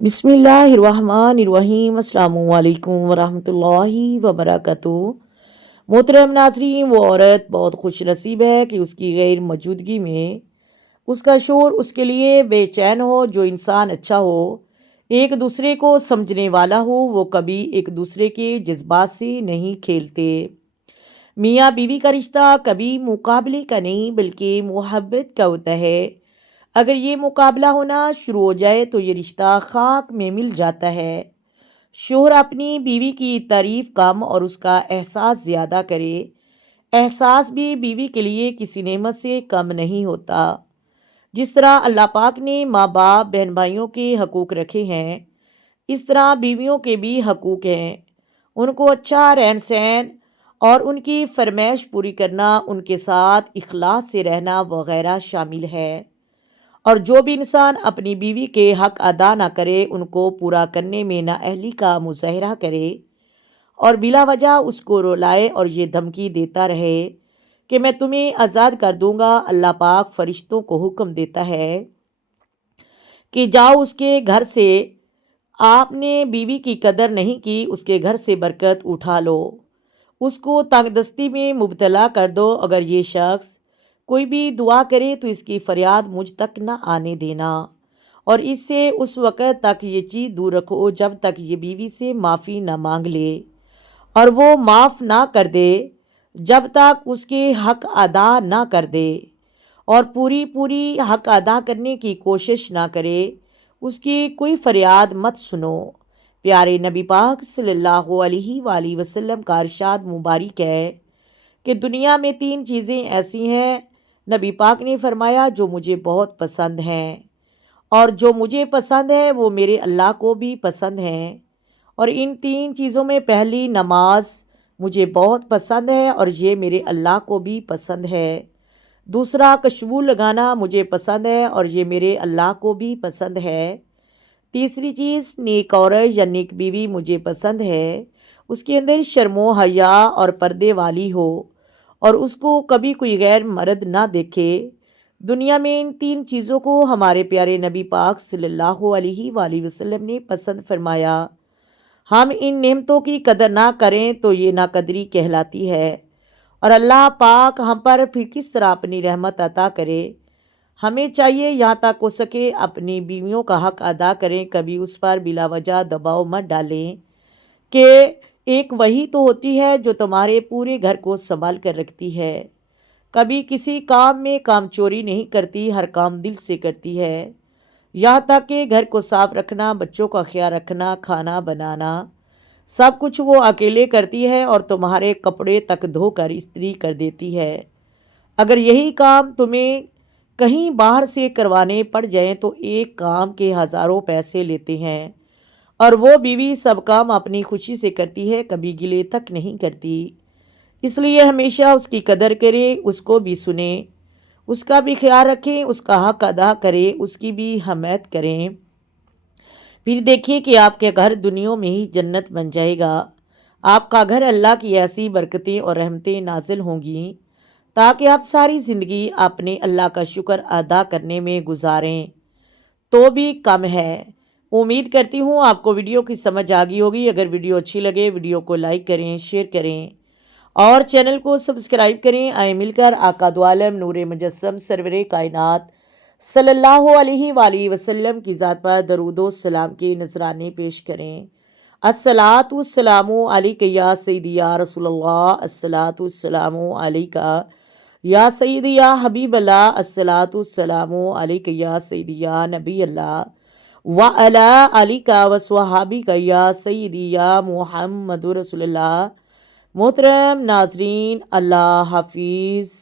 बिस्मिल्लाहिर्रहमानिर्रहीम। अस्सलामु अलैकुम वरहमतुल्लाहि वबरकातुहू। मोहतरम नाज़रीन, वो औरत बहुत खुश नसीब है कि उसकी गैर मौजूदगी में उसका शोर उसके लिए बेचैन हो। जो इंसान अच्छा हो, एक दूसरे को समझने वाला हो, वो कभी एक दूसरे के जज्बात से नहीं खेलते। मियाँ बीवी का रिश्ता कभी मुकाबले का नहीं बल्कि मोहब्बत का होता है। अगर ये मुकाबला होना शुरू हो जाए तो ये रिश्ता खाक में मिल जाता है। शोहर अपनी बीवी की तारीफ कम और उसका एहसास ज़्यादा करे। एहसास भी बीवी के लिए किसी नेमत से कम नहीं होता। जिस तरह अल्लाह पाक ने माँ बाप बहन भाइयों के हकूक़ रखे हैं, इस तरह बीवियों के भी हकूक़ हैं। उनको अच्छा रहन सहन और उनकी फरमाइश पूरी करना, उनके साथ इखलास से रहना वगैरह शामिल है। और जो भी इंसान अपनी बीवी के हक अदा ना करे, उनको पूरा करने में नाअहली का मुजाहरा करे और बिला वजह उसको रुलाए और ये धमकी देता रहे कि मैं तुम्हें आज़ाद कर दूंगा, अल्लाह पाक फरिश्तों को हुक्म देता है कि जाओ उसके घर से, आपने बीवी की कदर नहीं की, उसके घर से बरकत उठा लो, उसको तंगदस्ती में मुब्तला कर दो। अगर ये शख्स कोई भी दुआ करे तो इसकी फरियाद मुझ तक न आने देना और इससे उस वक़्त तक ये चीज़ दूर रखो जब तक ये बीवी से माफ़ी न मांग ले, और वो माफ़ ना कर दे जब तक उसके हक अदा ना कर दे, और पूरी पूरी हक अदा करने की कोशिश ना करे, उसकी कोई फरियाद मत सुनो। प्यारे नबी पाक सल्लल्लाहु अलैहि वसल्लम का इरशाद मुबारक है कि दुनिया में तीन चीज़ें ऐसी हैं, नबी पाक ने फरमाया, जो मुझे बहुत पसंद हैं और जो मुझे पसंद है वो मेरे अल्लाह को भी पसंद हैं। और इन तीन चीज़ों में पहली नमाज मुझे बहुत पसंद है और ये मेरे अल्लाह को भी पसंद है। दूसरा खुशबू लगाना मुझे पसंद है और ये मेरे अल्लाह को भी पसंद है। तीसरी चीज़ नेक औरत या नेक बीवी मुझे पसंद है, उसके अंदर शर्मो हया और पर्दे वाली हो और उसको कभी कोई गैर मर्द ना देखे। दुनिया में इन तीन चीज़ों को हमारे प्यारे नबी पाक सल्लल्लाहु अलैहि वसल्लम ने पसंद फरमाया। हम इन नेमतों की कदर ना करें तो ये नाकदरी कहलाती है और अल्लाह पाक हम पर फिर किस तरह अपनी रहमत अता करे। हमें चाहिए यहाँ तक हो सके अपनी बीवियों का हक अदा करें, कभी उस पर बिला वजह दबाव मत डालें कि एक वही तो होती है जो तुम्हारे पूरे घर को संभाल कर रखती है, कभी किसी काम में काम चोरी नहीं करती, हर काम दिल से करती है। यहाँ तक कि घर को साफ रखना, बच्चों का ख्याल रखना, खाना बनाना, सब कुछ वो अकेले करती है और तुम्हारे कपड़े तक धोकर इस्त्री कर देती है। अगर यही काम तुम्हें कहीं बाहर से करवाने पड़ जाएं तो एक काम के हज़ारों पैसे लेते हैं, और वो बीवी सब काम अपनी खुशी से करती है, कभी गिले तक नहीं करती। इसलिए हमेशा उसकी कदर करें, उसको भी सुने, उसका भी ख्याल रखें, उसका हक अदा करें, उसकी भी हमायत करें। फिर देखिए कि आपके घर दुनिया में ही जन्नत बन जाएगा। आपका घर अल्लाह की ऐसी बरकतें और रहमतें नाजिल होंगी ताकि आप सारी ज़िंदगी अपने अल्लाह का शुक्र अदा करने में गुजारें तो भी कम है। उम्मीद करती हूँ आपको वीडियो की समझ आ गई होगी। अगर वीडियो अच्छी लगे वीडियो को लाइक करें, शेयर करें और चैनल को सब्सक्राइब करें। आए मिलकर आका दो आलम नूर मुजस्सम सरवरे कायनात सल्लल्लाहु अलैहि वसल्लम की ज़ात पर दरूद व सलाम के नजराने पेश करें। अस्सलातु वस्सलामु अलैका या सय्यदी या रसूलल्लाह, अस्सलातु वस्सलामु अलैका या सय्यदी या हबीबल्लाह, अस्सलातु वस्सलामु अलैका या सय्यदी या नबी अल्लाह व अला आलिका व स्वहाबिका या सय्यदी या मुहम्मदुर रसूलुल्लाह। मोहतरम नाजरीन, अल्लाह हाफिज़।